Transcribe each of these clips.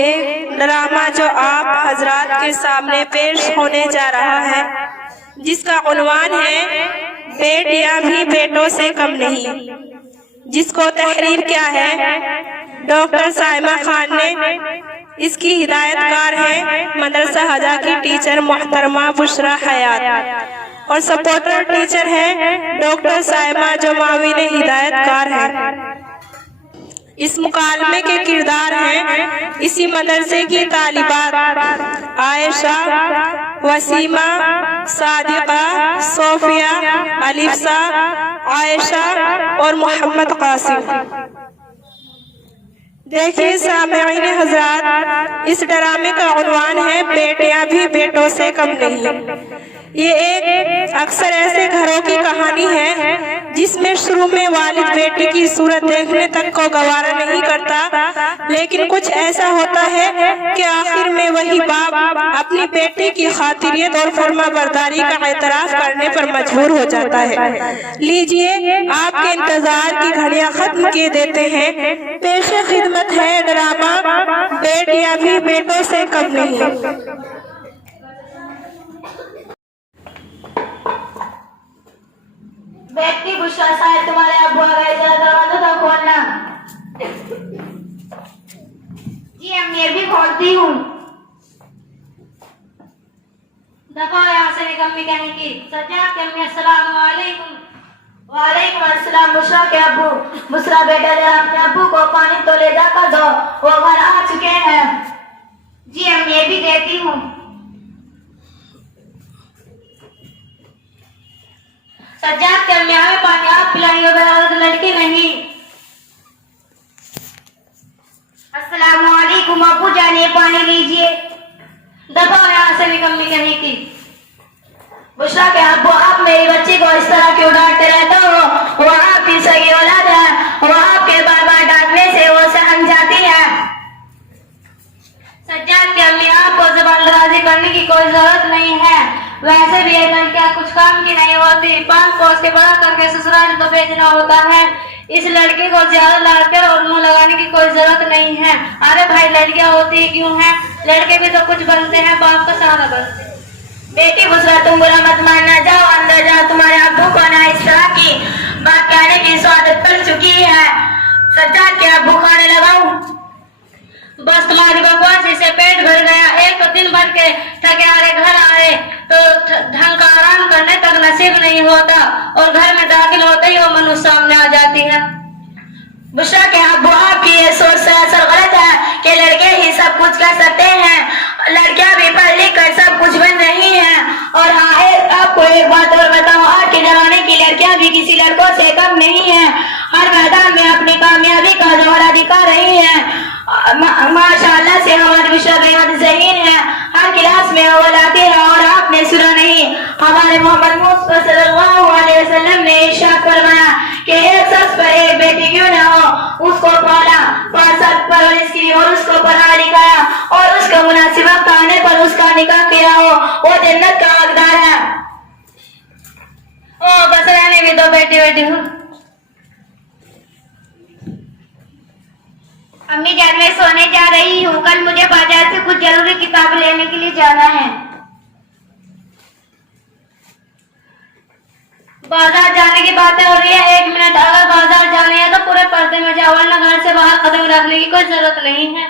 एक ड्रामा जो आप हजरात के सामने पेश होने जा रहा है, जिसका उन्वान है बेटियां भी बेटों से कम नहीं, जिसको तहरीर किया है डॉक्टर साइमा खान ने। इसकी हिदायतकार है मदरसा हजा की टीचर मोहतरमा बुशरा हयात और सपोर्टर टीचर है डॉक्टर साइमा जमावी ने हिदायतकार है। इस मुकालमे के किरदार हैं इसी मदरसे की तालिबात आयशा, वसीमा, सादिका, सोफिया, अलिफ्सा, आयशा और मोहम्मद कासिम। देखिए सामईन हज़रात, इस ड्रामे का उन्वान है बेटियां भी बेटों से कम नहीं। ये एक अक्सर ऐसे घरों की कहानी है जिसमें शुरू में वालिद बेटी की सूरत देखने तक को गवारा नहीं करता, लेकिन कुछ ऐसा होता है कि आखिर में वही बाप अपनी बेटी की खातिरियत और फर्माबरदारी का एतराफ करने पर मजबूर हो जाता है। लीजिए, आपके इंतजार की घड़ियां खत्म किए देते हैं। पेशे खिदमत है ड्रामा बेटियां भी बेटों से कम नहीं। बेटी बुशरा साहब, तुम्हारे अब्बू आ गए, जरा दरवाजा तो खोलना। जी अम्मी, अभी खोलती हूँ। देखो यहाँ से एक अम्मी कहने की सजा के अम्मी अस्सलाम वालेकुम। वालेकुम अस्सलाम। बुशरा के अब्बू, बुशरा बेटा जरा अपने अब्बू को पानी तो ले जाकर दो, वो घर आ चुके हैं। जी अम्मी, ये भी देती हूँ। सज्जाद के अम्मी हमें पानी आप पिलाएंगे, बराबर लड़के नहीं। अस्सलाम वालेकुम अब्बू जान, ये पानी लीजिए। दबाओ यहाँ से भी अम्मी कहने की। बुशरा के अब्बू, आप मेरी बच्ची को इस तरह क्यों डांटते रहते हो? वो आपकी सगी औलाद है, वो आपके बार बार डांटने से वो सहम जाती है। सज्जाद के अम्मी, आपको ज़बान दराजी करने की कोई जरूरत नहीं है। वैसे भी एक लड़कियां कुछ काम की नहीं होती, पांच पोस के बड़ा करके ससुराल तो भेजना होता है। इस लड़की को ज्यादा लाकर और मुंह लगाने की कोई जरूरत नहीं है। अरे भाई, लड़कियां होती क्यों हैं? लड़के भी तो कुछ बनते हैं, बाप का सहारा बनते हैं। बेटी बुशरा, तुम बुरा मत मानना, जाओ अंदर जाओ। तुम्हारे अब्बू को ना इस तरह की बात कहने की स्वादत पड़ चुकी है। सज्जाद के अब्बू, खाने लगाऊं? बस तुम्हारी बकवासी से पेट भर गया। एक तो दिन भर के थके हारे घर आए तो ढंग का आराम करने तक नसीब नहीं होता, और घर में दाखिल होते ही वो मनुष्य सामने आ जाती है। बुशरा के अब्बू, आपकी ये सोच सरासर गलत है कि लड़के ही सब कुछ कर सकते हैं। लड़कियां भी पढ़ लिख कर सब कुछ बन रही हैं। और हाँ, आपको एक बात और बताऊं, आज के जमाने की लड़कियां भी किसी लड़कों से कम नहीं है। हर मैदान में अपनी कामयाबी का जोहरा दिखा रही है। माशाअल्लाह से हमारी बुशरा बेहद ज़हीन है, हर क्लास में अव्वल आती है। और आपने सुना नहीं, हमारे मोहम्मद मुस्तफा सल्लल्लाहु अलैहि वसल्लम ने इरशाद फरमाया कि एक शख्स पर एक बेटी क्यों ना हो, उसको पाला, परवरिश की और उसको पढ़ा लिखाया और उसका मुनासिब वक्त आने पर उसका निकाह किया हो, वो जन्नत का हकदार है। ओ बस रहने भी दो, बेटी बेटी हूँ। अम्मी जान, मैं सोने जा रही हूँ, कल मुझे बाजार से कुछ जरूरी किताब लेने के लिए जाना है। बाजार जाने की बातें हो रही है, 1 मिनट। अगर बाजार जाने है तो पूरे पर्दे में जाओ, वरना घर से बाहर कदम रखने की कोई जरूरत नहीं है।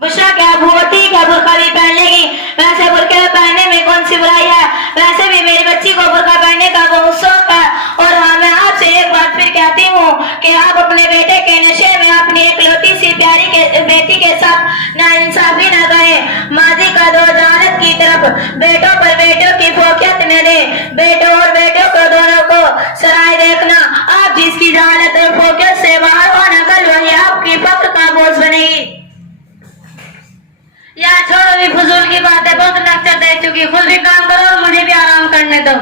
बुशरा क्या अब्बू, ठीक है, बुर्का भी पहन लेगी। वैसे बुर्के पहनने में कौन सी बुराई है? वैसे भी मेरी बच्ची को बुर्का पहनने का बहुत शौक है। और हाँ, मैं आपसे एक बात फिर कहती हूँ कि आप अपने बेटे के नशे में अपनी एक लौटी सी प्यारी बेटी के साथ नाइंसाफी न करें। माजी का दो जहानत की तरफ बेटों पर बेटों की फोकियत न दे। बेटों और बेटों को दोनों को सराय देखना। आप जिसकी जहानत और फोकियत से बाहर हो न, कल वही आपकी फक्र का बोझ बनेगी। यार छोड़ो, भी फजूल की बातें, बहुत लेक्चर दे चुकी। खुद भी काम करो और मुझे भी आराम करने दो।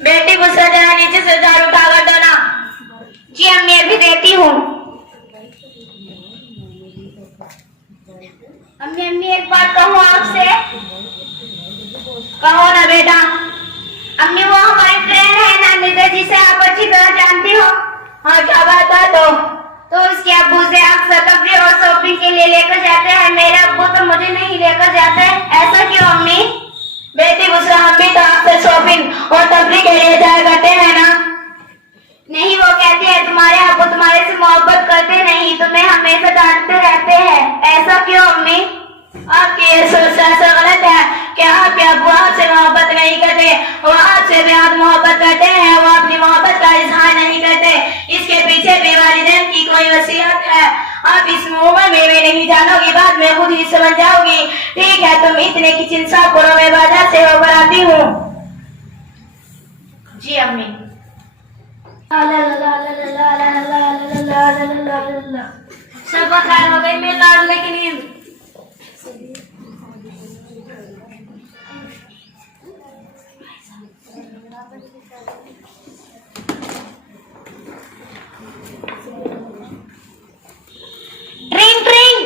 बेटी बुशरा, जरा नीचे से झाड़ू उठा कर दो ना। जी अम्मी, अभी देती हूँ। अम्मी एक बात कहूँ आपसे? कहो ना बेटा। अम्मी, वो हमारी फ्रेंड है ना निदा, जिसे आप अच्छी तरह जानती हो। हाँ, क्या बात है? तो उसके अब्बू से अक्सर तफरीह और शॉपिंग के लिए लेकर जाते हैं। डांटते रहते हैं। ऐसा क्यों अम्मी? आपकी ये सोच ऐसा गलत है कि आपके अब्बू आपसे मोहब्बत नहीं करते, वो आपसे बेहद मोहब्बत करते हैं, वो अपनी मोहब्बत का इजहार नहीं करते। इसके पीछे भी वालिदैन की कोई वसीयत है। आप इस उम्र में भी नहीं जानोगी, बाद में खुद ही समझ जाओगी। ठीक है, तुम इतने की चिंता करो, मैं बाजार से होकर आती हूँ। जी अम्मी। सब खैर हो गई, मैं लाडले की नींद। ट्रिंग ट्रिंग।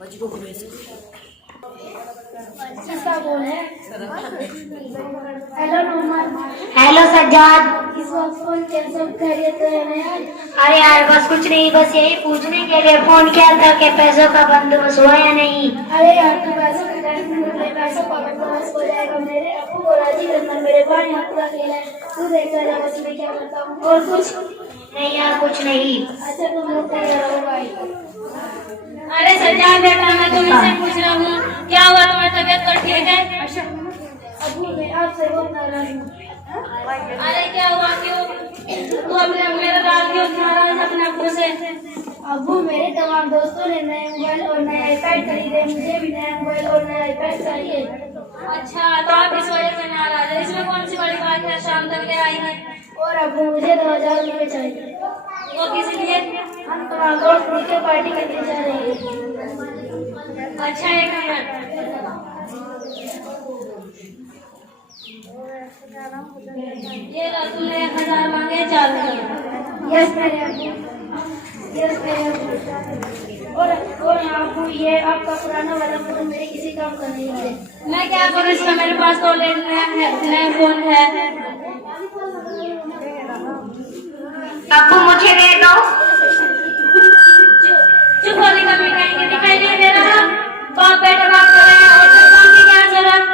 बाजी को घुमे से हेलो नोमान। हेलो सज्जाद। इस वक्त फोन कैसे खैरियत है? अरे यार बस कुछ नहीं, बस यही पूछने के लिए फोन किया था कि पैसों का बंदोबस्त हुआ या नहीं। अरे यार तू पैसों की टेंशन मत ले, पैसों का बंदोबस्त हो जाएगा। मेरे अब्बू को राजी करना मेरे पास यहाँ पूरा खेल है। तू देखता जा बस मैं क्या करता हूँ। और कुछ नहीं यार कुछ नहीं। अच्छा तुम लोग तैयार हो भाई। अरे सज्जाद बेटा, मैं तुमसे पूछ रहा हूँ क्या हुआ, तुम्हारी तबीयत तो ठीक है? अच्छा अब्बू मैं आपसे बहुत नाराज हूँ। अरे क्या हुआ, क्यों तू अपने मेरे राज क्यों नाराज अपने अब्बू से? अब्बू मेरे तमाम दोस्तों ने नए मोबाइल और नए आईपैड खरीदे, मुझे भी नया मोबाइल और नया आईपैड चाहिए। अच्छा तो आप इस वजह से नाराज है? इसमें कौन सी बड़ी बात है, शाम तक ले आई है। और अब्बू मुझे 2000 रुपये चाहिए। वो किस लिए? हम तुम्हारा दोस्त मिलकर पार्टी करने जा रहे हैं। अच्छा एक मिनट। ये लो, तुमने 1000 मांगे, चल। यस मेरे अब्बू, यस मेरे अब्बू। और अब्बू ये आपका पुराना वाला फोन मेरे किसी काम का नहीं है। मैं क्या करूँ इसका, मेरे पास तो नया फोन है। अब्बू मुझे दे दो। चुप होने का मिठाई दिखाई नहीं दे रहा। बाप बेटे बात कर रहे हैं और फिर फोन की क्या जरूरत?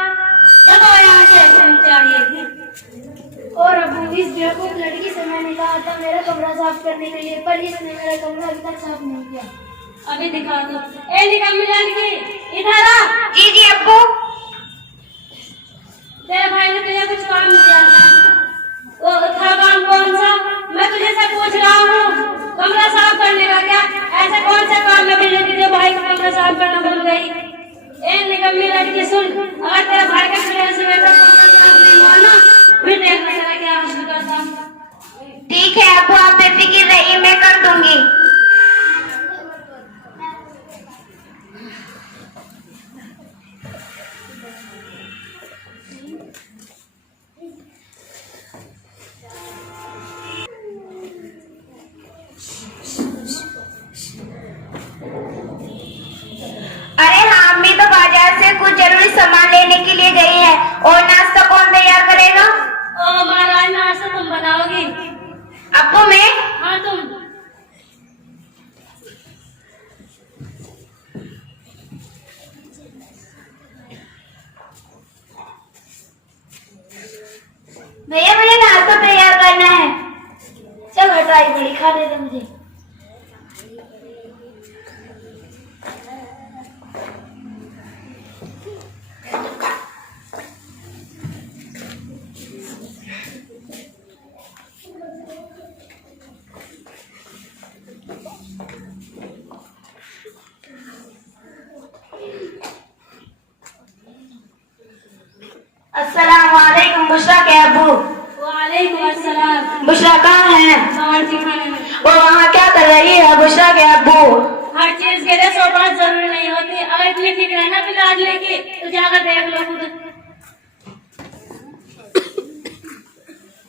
दबो यहाँ से, फोन चाहिए। और अब्बू इस बेवकूफ लड़की से मैंने कहा था मेरा कमरा साफ करने के लिए, पर इसने मेरा कमरा अभी तक साफ नहीं किया। अभी दिखा दो। ए निकम्मी लड़की, इधर आ। जी जी अब्बू। तेरे भाई ने तुझे कुछ काम दिया था, वो था काम कौन सा? मैं तुझे से पूछ रहा हूँ, कमरा साफ करने का क्या? ऐसा कौन सा काम में तुझे तुझे भाई का कमरा साफ करना भूल गई? ए निकम्मी लड़की सुन, अगर तेरे भाई का कमरा से मेरा कमरा साफ नहीं हुआ ना, फिर देखना तेरा क्या हाल करता हूँ। ठीक है अब्बू, आप बेफिक्र रहिए, मैं कर दूंगी। अरे हाँ, अम्मी तो बाजार से कुछ जरूरी सामान लेने के लिए गई है। और नाश्ता कौन तैयार करेगा? ओ महाराज, नाश्ता तुम बनाओगी? अब्बू मैं? हाँ तुम। भैया मुझे नाश्ता तैयार करना है। चल हटाई बड़ी, खाने दे मुझे। अस्सलाम वालेकुम बुशरा के अब्बू। वालेकुम अस्सलाम। बुशरा कहाँ है? वो वहाँ क्या कर रही है बुशरा के अब्बू? हर चीज के लिए सोच जरूरी नहीं होती, अगर इतनी फिक्र है ना फिर आज लेके तो जाकर देख लो खुद।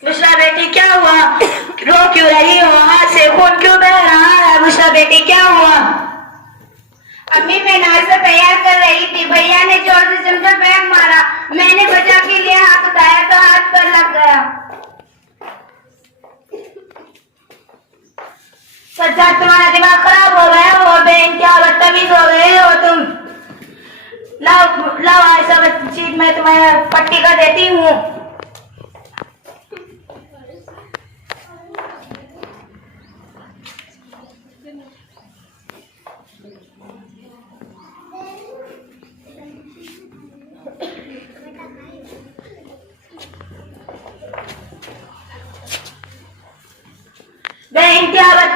बुशरा बेटी क्या हुआ, रो क्यों रही हो, हाथ से खून क्यों बह रहा है? बुशरा बेटी क्या हुआ? अम्मी मैं नाश्ता तैयार कर रही थी, भैया ने जोर से जमकर बैग मारा, मैंने बचा के लिए हाथ उठाया तो हाथ पर लग गया। सच्चा तुम्हारा दिमाग खराब हो गया हो, बहन क्या बदतमीज हो गए हो तुम। लाओ ऐसा चीज मैं तुम्हें पट्टी कर देती हूँ।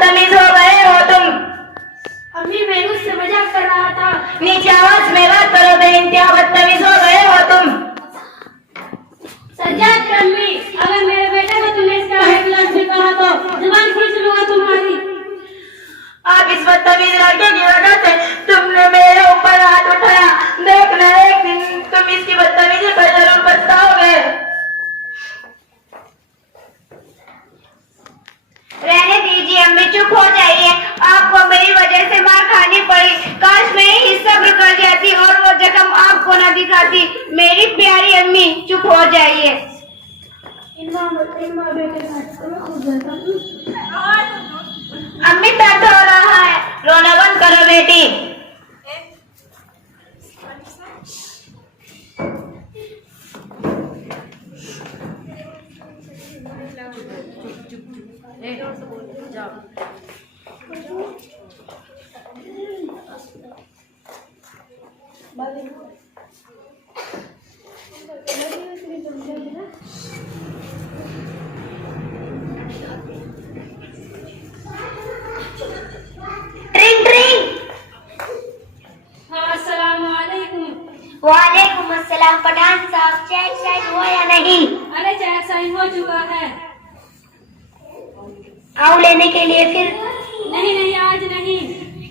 बदतमीज हो गए हो तुम। अम्मी मैं उससे मजाक कर रहा था। नीचे आवाज में बात करो, बेइंतहा बदतमीज हो गए हो तुम। सज्जाद अम्मी, अगर मेरे बेटे को तुमने इसका हाई क्लास में कहा तो जुबान खींच लूंगा तुम्हारी। आप इस बदतमीज लड़के की वजह से तुमने मेरे ऊपर हाथ उठाया। देखना एक दिन तुम इसकी बदतमीजी पर जरूर पछताओगे। रहने दीजिए अम्मी, चुप हो जाइए। आपको मेरी वजह से मार खानी पड़ी। काश मैं ही सब्र कर जाती और वो जख्म आपको न दिखाती। मेरी प्यारी अम्मी, चुप हो जाइए। इनमा बेटे मैं खुद जाता हूँ। अम्मी दर्द हो रहा है, रोना बंद करो बेटी। वालेकुम अस्सलाम। पठान साहब, चेक साइन हुआ या नहीं? अरे चेक साइन हो चुका है। आओ लेने के लिए फिर। नहीं आज नहीं।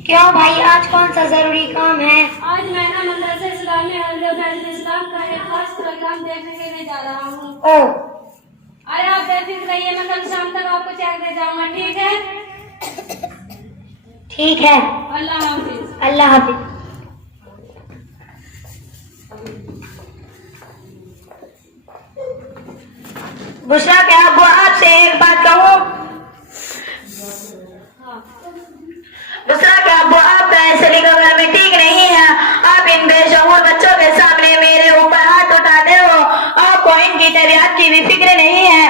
क्यों भाई, आज कौन सा जरूरी काम है? आज मैं ना मदरसा इस्लाम में हज़रत इस्लाम का एक खास प्रोग्राम देखने के लिए जा रहा हूँ। ओ, अरे आप बेफिक्र रहिए, मैं कल शाम तक आपको चेक दे जाऊंगा, ठीक है? ठीक है। अल्लाह हाफिज। अल्लाह हाफिज। बुशरा क्या अब आपसे एक बात कहूँ? बुशरा क्या अब आप ऐसे घर में ठीक नहीं है। आप इन बेशऊर बच्चों के सामने मेरे ऊपर हाथ उठाते हो। आपको इनकी तबीयत की भी फिक्र नहीं है।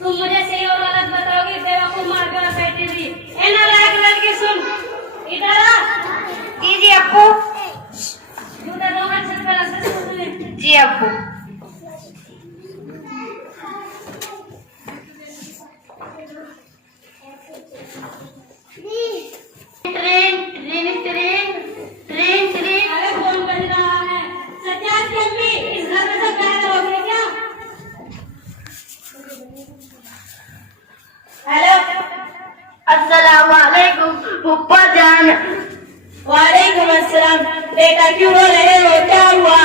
तुम मुझे सही और गलत बताओगे, बेवकूफ मार कर बैठी थी। ए नालायक लड़की, सुन इधर आ। जी अप्पू। जूता दो हाथ छत पर रख दे। जी अप्पू। अरे फोन बज रहा है। सज्जाद की अम्मी, इस घर में सब गायब हो गए क्या? हेलो, अस्सलाम वालेकुम फूफा जान। वालेकुम अस्सलाम। बेटा क्यों रो रहे हो, क्या हुआ?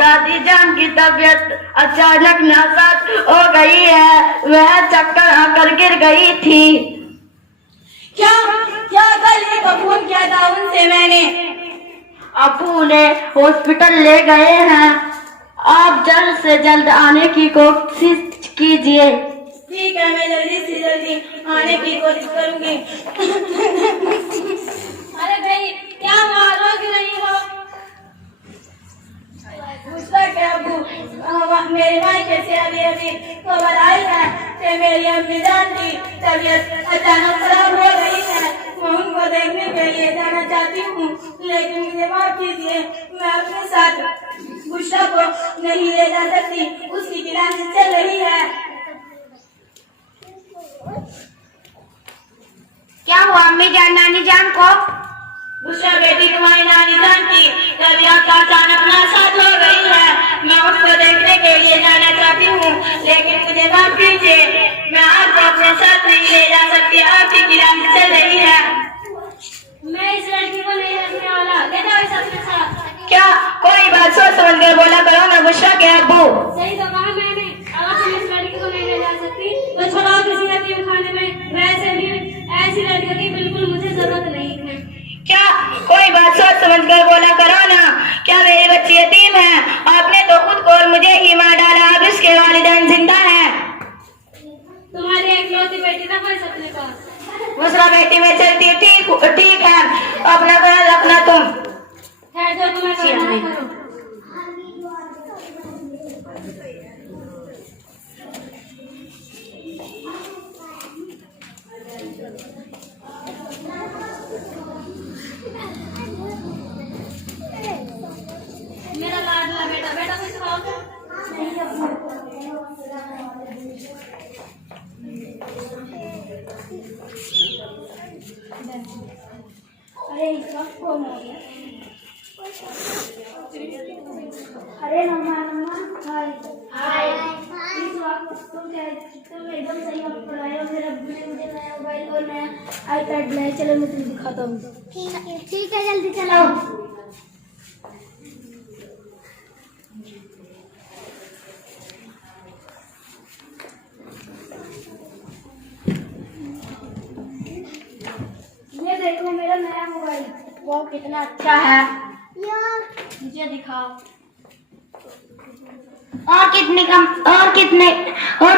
दादी जान की तबीयत अचानक नासाज हो गई है। वह चक्कर आकर गिर गई थी। क्या क्या कल ही फोन किया था उनसे मैंने। अबू ने हॉस्पिटल ले गए हैं। आप जल्द से जल्द आने की कोशिश कीजिए। ठीक है, मैं जल्दी से जल्दी आने की कोशिश करूंगी। अरे भाई क्या मारो कि नहीं हो? दूसरा क्या अबू, मेरी माँ कैसे अभी खबर आई है कि मेरी अम्मी जान की तबीयत अचानक खराब हो गई है। मैं उनको देखने के लिए जाना चाहती हूँ, लेकिन मुझे माफ कीजिए, मैं अपने साथ बुशरा को नहीं ले जा सकती। उसकी क्लास चल रही है। क्या हुआ अम्मी जान, नानी जान को? बुशरा बेटी, तुम्हारी नानी जान की तबीयत का अचानक नासाज हो गई है। मैं उसको देखने के लिए जाना चाहती हूँ, लेकिन मुझे माफ कीजिए, मैं आपको अपने साथ नहीं ले जा सकती। आपकी क्लास चल रही है। मैं इस लड़की को नहीं रखने वाला, ले जाओ इसे अपने साथ। क्या कोई बात सोच समझ कर बोला करो ना बुशरा के अब्बू। सही तो कहा मैंने। अगर तुम इस लड़की को नहीं ले जा सकती तो छोड़ो किसी यतीम खाने में। वैसे भी ऐसी लड़कियों की बिल्कुल मुझे जरूरत नहीं है। क्या कोई बात सोच समझ कर बोला करो ना। क्या मेरी बच्ची यतीम है? आपने तो खुद को और मुझे ही मार डाला। अब इसके वालिदैन जिंदा है। तुम्हारी एकलौती बेटी ना कोई सपने का। बुशरा बेटी में चलती ठीक है। अपना ख्याल रखना तुम। खैर जो तुम्हें करना है करो। मेरा लाडला बेटा, बेटा कुछ खाओगे? नहीं अरे इस वक्त कौन हो गया? अरे मम्मा हाय हाय। इस वक्त तुम एकदम सही वक्त पर आए हो। मेरे अब्बू ने मुझे नया मोबाइल और नया आईपैड लाया। चलो मैं तुम्हें दिखाता हूँ। ठीक है जल्दी चलाओ। ये देखो मेरा नया मोबाइल। वो कितना अच्छा है यार, मुझे दिखाओ। और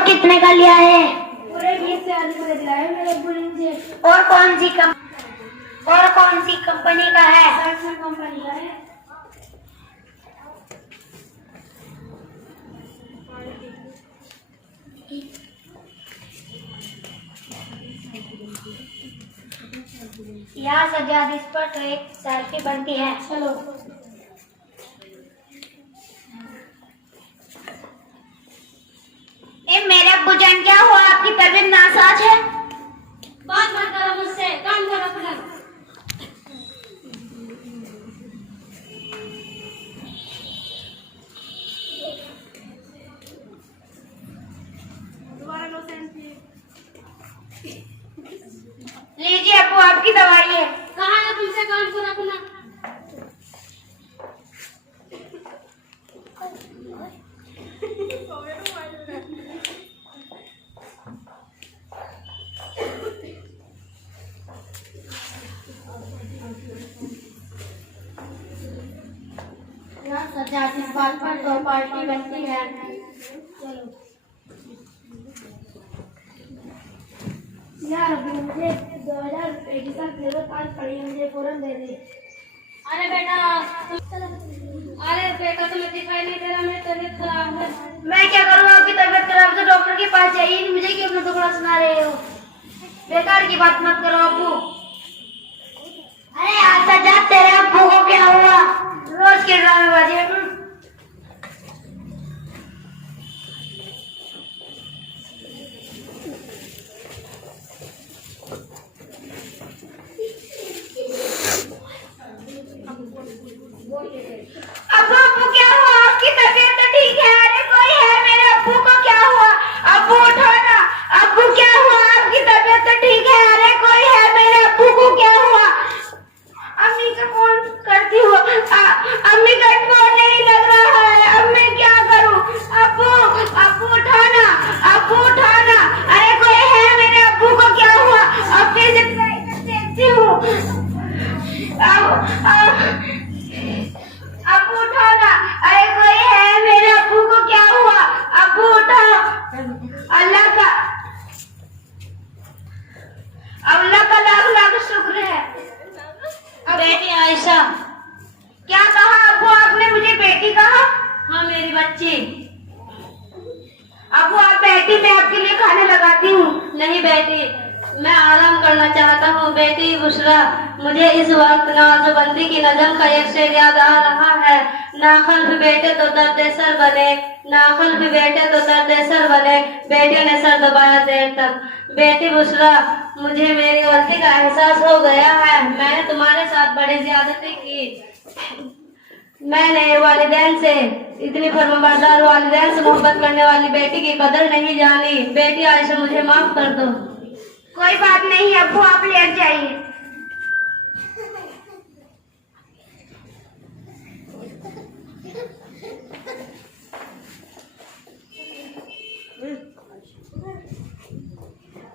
कितने का लिया है? पूरे 20 से अधिक का दिलाया है मेरे अब्बू ने मुझे। और कौन सी कंपनी का है? सैमसंग कंपनी का है। यहाँ सजाद इस पर तो एक सेल्फी बनती है। चलो। मेरे अब्बू जान क्या हुआ? आपकी तबीयत नासाज है? बात मत करो मुझसे, काम करो अपना। लीजिए अब्बू आपकी दवाई है। कहाँ है तुमसे काम करो अपना। सजाद इस बात पर तो पार्टी बनती है। चलो यार अभी मुझे 2000 रुपए की जरूरत आज पड़ी है। मुझे फौरन दे दे। अरे बेटा तुम्हें दिखाई नहीं दे रहा? मेरी तबीयत खराब है। मैं क्या करूँ? आपकी तबीयत खराब है तो डॉक्टर के पास जाइए। मुझे क्यों अपना दुखड़ा सुना रहे हो? बेकार की बात मत करो अब्बू। अरे आज सजाद तेरे अब्बू को क्या हुआ? रोज के ड्रामेबाजी। अब्बू क्या हुआ? आपकी तबीयत तो ठीक है? अरे कोई है? मेरे अब्बू को क्या हुआ? अब्बू उठो ना। अब्बू क्या हुआ? आपकी तबीयत तो ठीक है? अरे कोई है? मेरे अब्बू को क्या हुआ? अम्मी का फोन करती हूँ। अम्मी का फोन नहीं लग रहा है। अब मैं क्या करूँ? अब्बू उठो ना। अब्बू उठो ना। अरे कोई है? मेरे अब्बू को क्या हुआ? अब फिर से ट्राई कर देखती हूँ। अब्बू उठो ना। अरे कोई है? मेरे अब्बू को क्या हुआ? अब्बू उठो। अल्लाह का लाख लाख शुक्र है। बेटी आयशा। क्या कहा अब्बू आपने? मुझे बेटी कहा? हाँ मेरी बच्ची। अब्बू आप बैठी, मैं आपके लिए खाने लगाती हूँ। नहीं बेटी, मैं आराम करना चाहता हूँ। बेटी बुशरा, मुझे इस वक्त नवाजोबंदी की नज़म का एक शेर याद आ रहा है। नाखल भी बेटे तो दर्द सर बने, नाखल भी बेटे तो दर्द सर बने, बेटे ने सर दबाया देर तक। बेटी बुशरा, मुझे मेरी गलती का एहसास हो गया है। मैंने तुम्हारे साथ बड़ी ज्यादती की। मैंने वालिदैन से, इतनी फर्माबरदार वालिदैन से मोहब्बत करने वाली बेटी की कदर नहीं जानी। बेटी आयशा मुझे माफ कर दो। कोई बात नहीं अब्बू, आप लेट जाइए।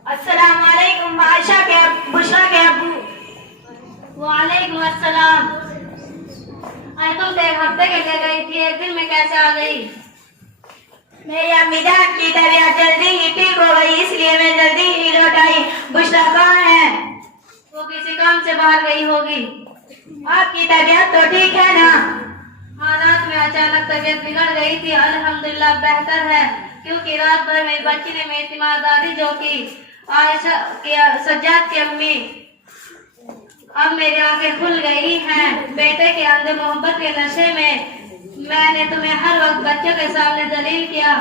अस्सलाम वालेकुम आयशा के बुशरा के अब्बू। वालेकुम अस्सलाम। अरे तुम तो एक हफ्ते के लिए गई थी, एक दिन में कैसे आ गई? मेरी अम्मी जान की तबीयत जल्दी ही ठीक हो गई, इसलिए मैं जल्दी ही लौट आई। बुशरा कहाँ है? वो किसी काम से बाहर गई होगी। आपकी तबीयत तो ठीक है ना? हाँ, रात में अचानक तबीयत बिगड़ गई थी, अल्हम्दुलिल्लाह बेहतर है। क्योंकि रात भर मेरी बच्ची ने मेरी तीमारदारी जो की, आयशा के सज्जाद की अम्मी, अब मेरी आंखें खुल गई हैं। बेटे के अंदर मोहब्बत के नशे में मैंने तुम्हें हर वक्त बच्चों के सामने जलील किया।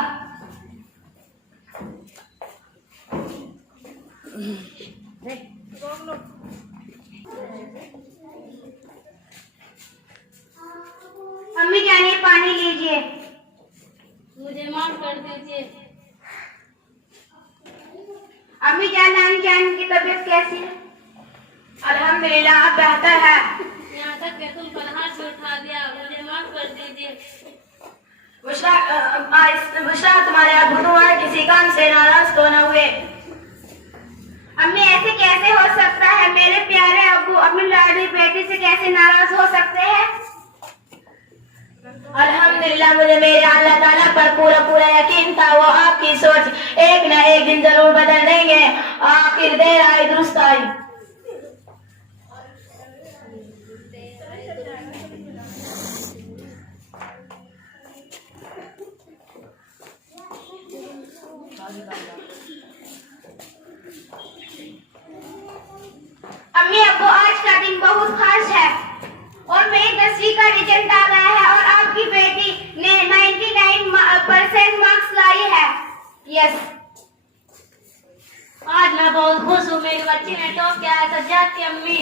अम्मी जान, ये पानी लीजिए। मुझे माफ कर दीजिए। अम्मी जान, नानी जान की तबीयत कैसी है? अल्हम्दुलिल्लाह, अब बेहतर है। यहाँ तक कि तुम पर हाथ से उठा दिया, मुझे माफ कर दीजिए। बुशरा, तुम्हारे अबू तुम्हारे किसी काम से नाराज तो न हुए? अम्मी, ऐसे कैसे हो सकता है? मेरे प्यारे अब्बू अपनी लाडली बेटी से कैसे नाराज हो सकते हैं? अल्हम्दुलिल्लाह, मुझे मेरे अल्लाह ताला पर पूरा यकीन था। वो आपकी सोच एक न एक दिन जरूर बदल देंगे। आखिर देर आई दुरुस्त आई। अम्मी अब्बू, आज का दिन बहुत खास है और मेरी 10वीं का रिजल्ट आ गया है और आपकी बेटी ने 99% मार्क्स लाई है। यस, आज मैं बहुत खुश हूँ, मेरी बच्ची ने टॉप किया है। सज्जाद की अम्मी,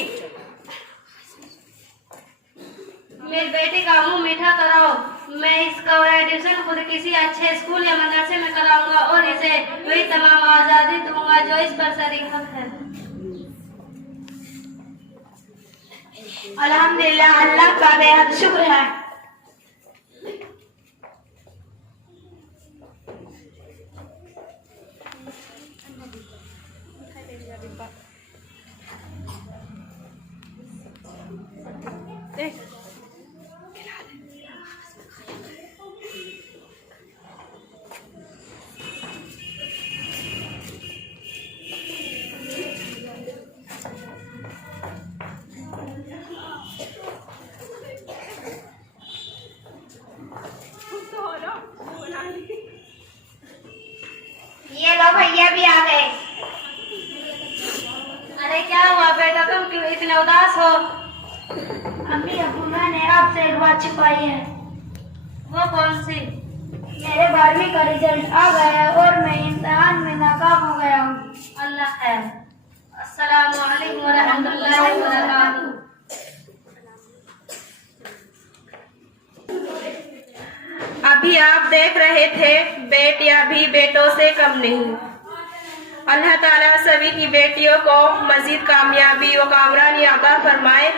मेरी बेटी का मुंह मीठा कराओ। मैं इसका एडमिशन खुद किसी अच्छे स्कूल या मदरसे में कराऊंगा और इसे वही तमाम आजादी दूंगा जो इस पर शरीफत है। अल्हम्दुलिल्लाह, अल्लाह का बेहद शुक्र है। ये लो, भैया भी आ गए। अरे क्या हुआ बेटा, तुम क्यों इतने उदास हो? अम्मी अब्बू, मैंने आपसे एक बात छिपाई है। वो कौन सी? मेरे 12वीं का रिजल्ट आ गया है और मैं इम्तिहान में नाकाम हो गया हूँ। अल्लाह है। अस्सलामु अलैकुम व रहमतुल्लाहि व बरकातुहू। अभी आप देख रहे थे बेटियां भी बेटों से कम नहीं। अल्लाह ताला सभी की बेटियों को मजीद कामयाबी व कामरानी अता फरमाए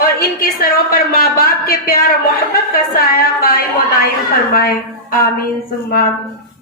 और इनके सरों पर माँ बाप के प्यार और मोहब्बत का साया कायम व दायम फरमाए। आमीन सुम्मा आमीन।